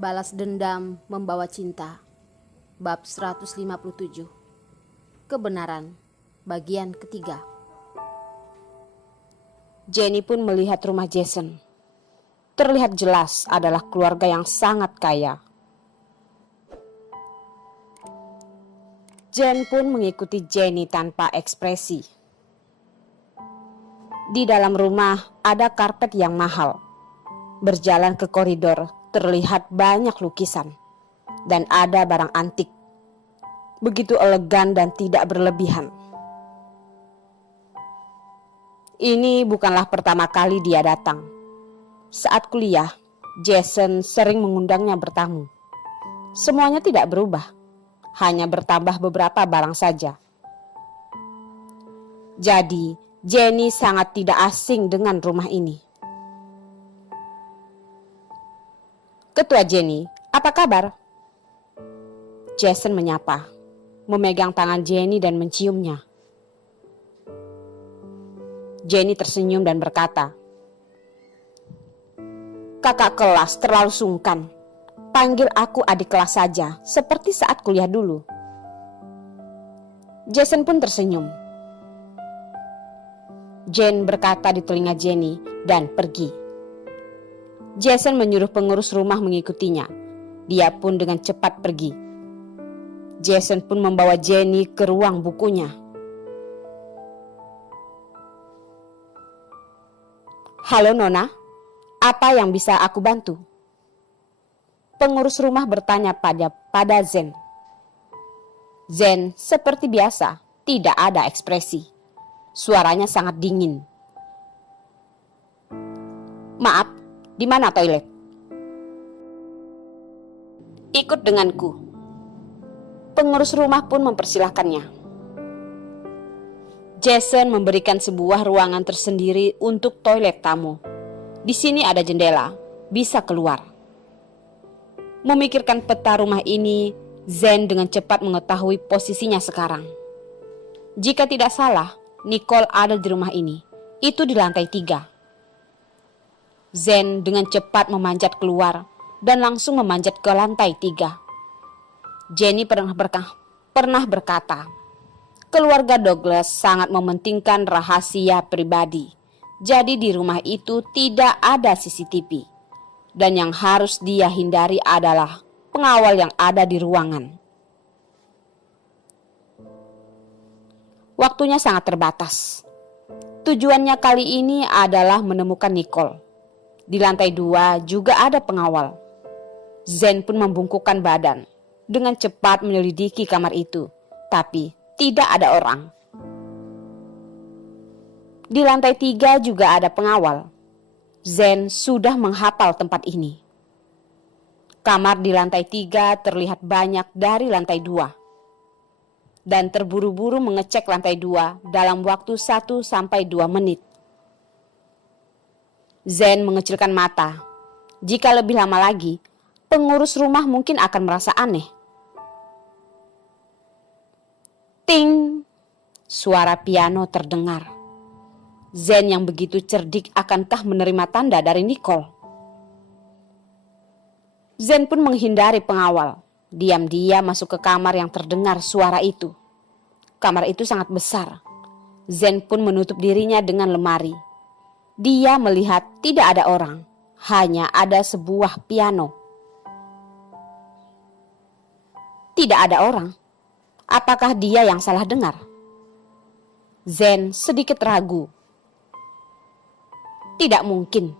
Balas dendam membawa cinta. Bab 157. Kebenaran. Bagian ketiga. Jenny pun melihat rumah Jason. Terlihat jelas adalah keluarga yang sangat kaya. Jen pun mengikuti Jenny tanpa ekspresi. Di dalam rumah ada karpet yang mahal. Berjalan ke koridor terlihat banyak lukisan dan ada barang antik. Begitu elegan dan tidak berlebihan. Ini bukanlah pertama kali dia datang. Saat kuliah, Jason sering mengundangnya bertamu. Semuanya tidak berubah, hanya bertambah beberapa barang saja. Jadi, Jenny sangat tidak asing dengan rumah ini. "Ketua Jenny, apa kabar?" Jason menyapa, memegang tangan Jenny dan menciumnya. Jenny tersenyum dan berkata, "Kakak kelas terlalu sungkan. Panggil aku adik kelas saja, seperti saat kuliah dulu." Jason pun tersenyum. Jen berkata di telinga Jenny dan pergi. Jason menyuruh pengurus rumah mengikutinya. Dia pun dengan cepat pergi. Jason pun membawa Jenny ke ruang bukunya. "Halo Nona, apa yang bisa aku bantu?" Pengurus rumah bertanya pada Zen. Zen seperti biasa, tidak ada ekspresi. Suaranya sangat dingin. "Maaf, di mana toilet?" "Ikut denganku." Pengurus rumah pun mempersilahkannya. Jason memberikan sebuah ruangan tersendiri untuk toilet tamu. Di sini ada jendela, bisa keluar. Memikirkan peta rumah ini, Zen dengan cepat mengetahui posisinya sekarang. Jika tidak salah, Nicole ada di rumah ini. Itu di lantai 3. Zen dengan cepat memanjat keluar dan langsung memanjat ke lantai 3. Jenny pernah berkata, keluarga Douglas sangat mementingkan rahasia pribadi. Jadi di rumah itu tidak ada CCTV. Dan yang harus dia hindari adalah pengawal yang ada di ruangan. Waktunya sangat terbatas. Tujuannya kali ini adalah menemukan Nicole. Di lantai 2 juga ada pengawal. Zen pun membungkukkan badan. Dengan cepat menyelidiki kamar itu. Tapi tidak ada orang. Di lantai 3 juga ada pengawal. Zen sudah menghafal tempat ini. Kamar di lantai 3 terlihat banyak dari lantai 2. Dan terburu-buru mengecek lantai 2 dalam waktu 1-2 menit. Zen mengecilkan mata. Jika lebih lama lagi, pengurus rumah mungkin akan merasa aneh. Ting! Suara piano terdengar. Zen yang begitu cerdik akankah menerima tanda dari Nicole? Zen pun menghindari pengawal. Diam-diam masuk ke kamar yang terdengar suara itu. Kamar itu sangat besar. Zen pun menutup dirinya dengan lemari. Dia melihat tidak ada orang. Hanya ada sebuah piano. Tidak ada orang. Apakah dia yang salah dengar? Zen sedikit ragu. Tidak mungkin.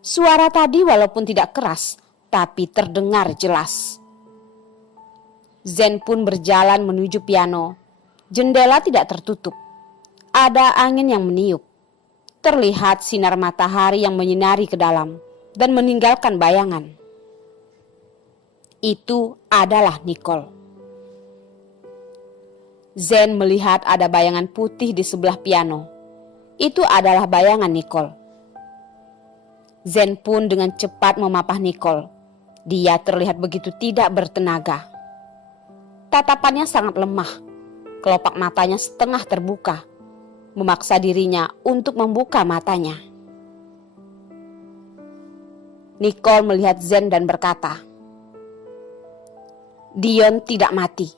Suara tadi walaupun tidak keras, tapi terdengar jelas. Zen pun berjalan menuju piano. Jendela tidak tertutup. Ada angin yang meniup. Terlihat sinar matahari yang menyinari ke dalam dan meninggalkan bayangan. Itu adalah Nicole. Zen melihat ada bayangan putih di sebelah piano. Itu adalah bayangan Nicole. Zen pun dengan cepat memapah Nicole. Dia terlihat begitu tidak bertenaga. Tatapannya sangat lemah. Kelopak matanya setengah terbuka. Memaksa dirinya untuk membuka matanya. Nicole melihat Zen dan berkata, Dion tidak mati.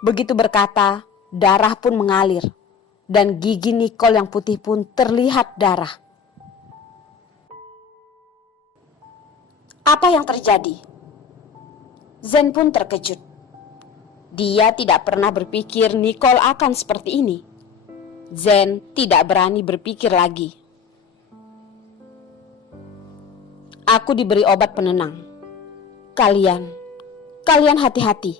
Begitu berkata, darah pun mengalir dan gigi Nicole yang putih pun terlihat darah. Apa yang terjadi? Zen pun terkejut. Dia tidak pernah berpikir Nicole akan seperti ini. Zen tidak berani berpikir lagi. Aku diberi obat penenang. Kalian hati-hati.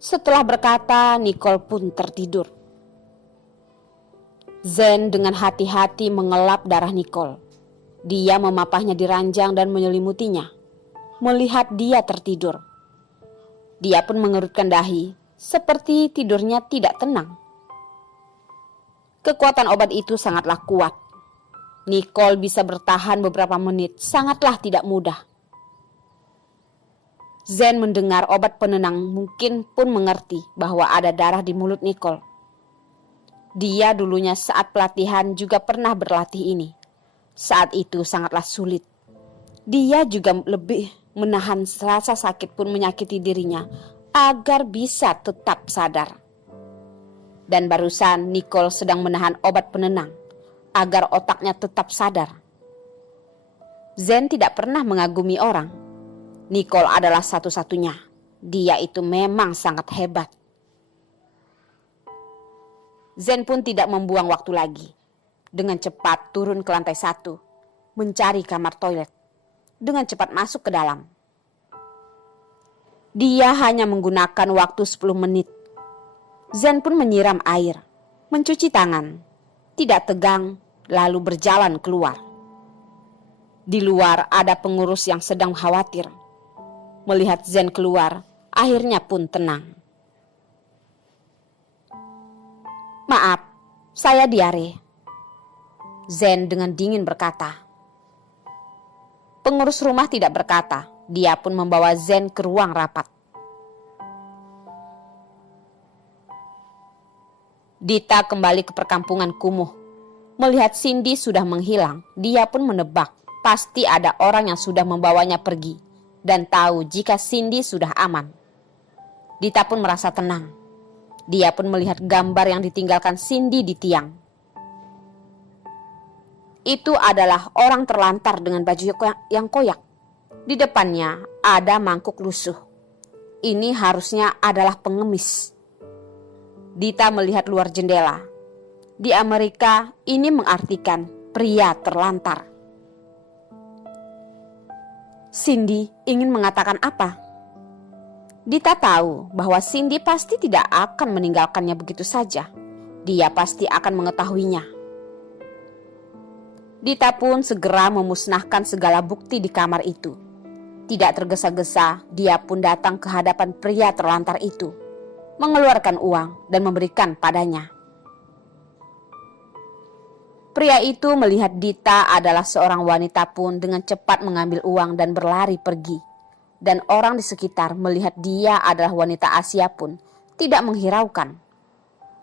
Setelah berkata, Nicole pun tertidur. Zen dengan hati-hati mengelap darah Nicole. Dia memapahnya di ranjang dan menyelimutinya. Melihat dia tertidur, dia pun mengerutkan dahi, seperti tidurnya tidak tenang. Kekuatan obat itu sangatlah kuat. Nicole bisa bertahan beberapa menit, sangatlah tidak mudah. Zen mendengar obat penenang mungkin pun mengerti bahwa ada darah di mulut Nicole. Dia dulunya saat pelatihan juga pernah berlatih ini. Saat itu sangatlah sulit. Dia juga lebih menahan rasa sakit pun menyakiti dirinya agar bisa tetap sadar. Dan barusan Nicole sedang menahan obat penenang agar otaknya tetap sadar. Zen tidak pernah mengagumi orang. Nicole adalah satu-satunya. Dia itu memang sangat hebat. Zen pun tidak membuang waktu lagi. Dengan cepat turun ke lantai 1, mencari kamar toilet. Dengan cepat masuk ke dalam. Dia hanya menggunakan waktu 10 menit. Zen pun menyiram air, mencuci tangan, tidak tegang, lalu berjalan keluar. Di luar ada pengurus yang sedang khawatir. Melihat Zen keluar, akhirnya pun tenang. Maaf, saya diare. Zen dengan dingin berkata. Pengurus rumah tidak berkata, dia pun membawa Zen ke ruang rapat. Dita kembali ke perkampungan kumuh. Melihat Cindy sudah menghilang, dia pun menebak pasti ada orang yang sudah membawanya pergi dan tahu jika Cindy sudah aman. Dita pun merasa tenang. Dia pun melihat gambar yang ditinggalkan Cindy di tiang. Itu adalah orang terlantar dengan baju yang koyak. Di depannya ada mangkuk lusuh. Ini harusnya adalah pengemis. Dita melihat luar jendela. Di Amerika ini mengartikan pria terlantar. Cindy ingin mengatakan apa? Dita tahu bahwa Cindy pasti tidak akan meninggalkannya begitu saja. Dia pasti akan mengetahuinya. Dita pun segera memusnahkan segala bukti di kamar itu. Tidak tergesa-gesa, dia pun datang ke hadapan pria terlantar itu, mengeluarkan uang dan memberikan padanya. Pria itu melihat Dita adalah seorang wanita pun dengan cepat mengambil uang dan berlari pergi. Dan orang di sekitar melihat dia adalah wanita Asia pun tidak menghiraukan.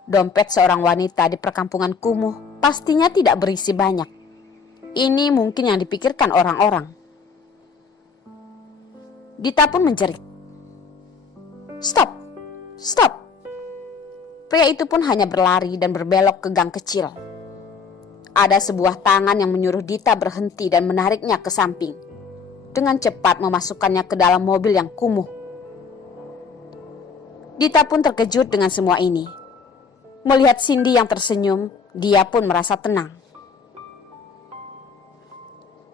Dompet seorang wanita di perkampungan kumuh pastinya tidak berisi banyak. Ini mungkin yang dipikirkan orang-orang. Dita pun menjerit. Stop, stop. Pria itu pun hanya berlari dan berbelok ke gang kecil. Ada sebuah tangan yang menyuruh Dita berhenti dan menariknya ke samping. Dengan cepat memasukkannya ke dalam mobil yang kumuh. Dita pun terkejut dengan semua ini. Melihat Cindy yang tersenyum, dia pun merasa tenang.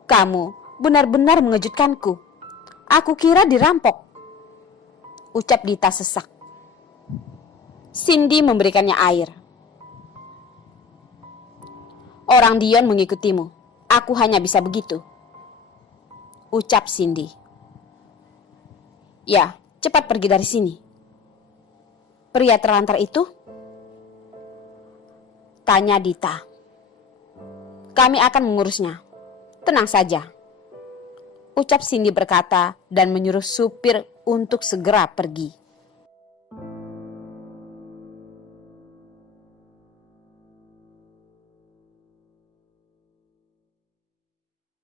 Kamu benar-benar mengejutkanku. Aku kira dirampok, ucap Dita sesak. Cindy memberikannya air. Orang Dion mengikutimu. Aku hanya bisa begitu, ucap Cindy. Ya, cepat pergi dari sini. Pria terlantar itu? Tanya Dita. Kami akan mengurusnya. Tenang saja, ucap Cindy berkata dan menyuruh supir untuk segera pergi.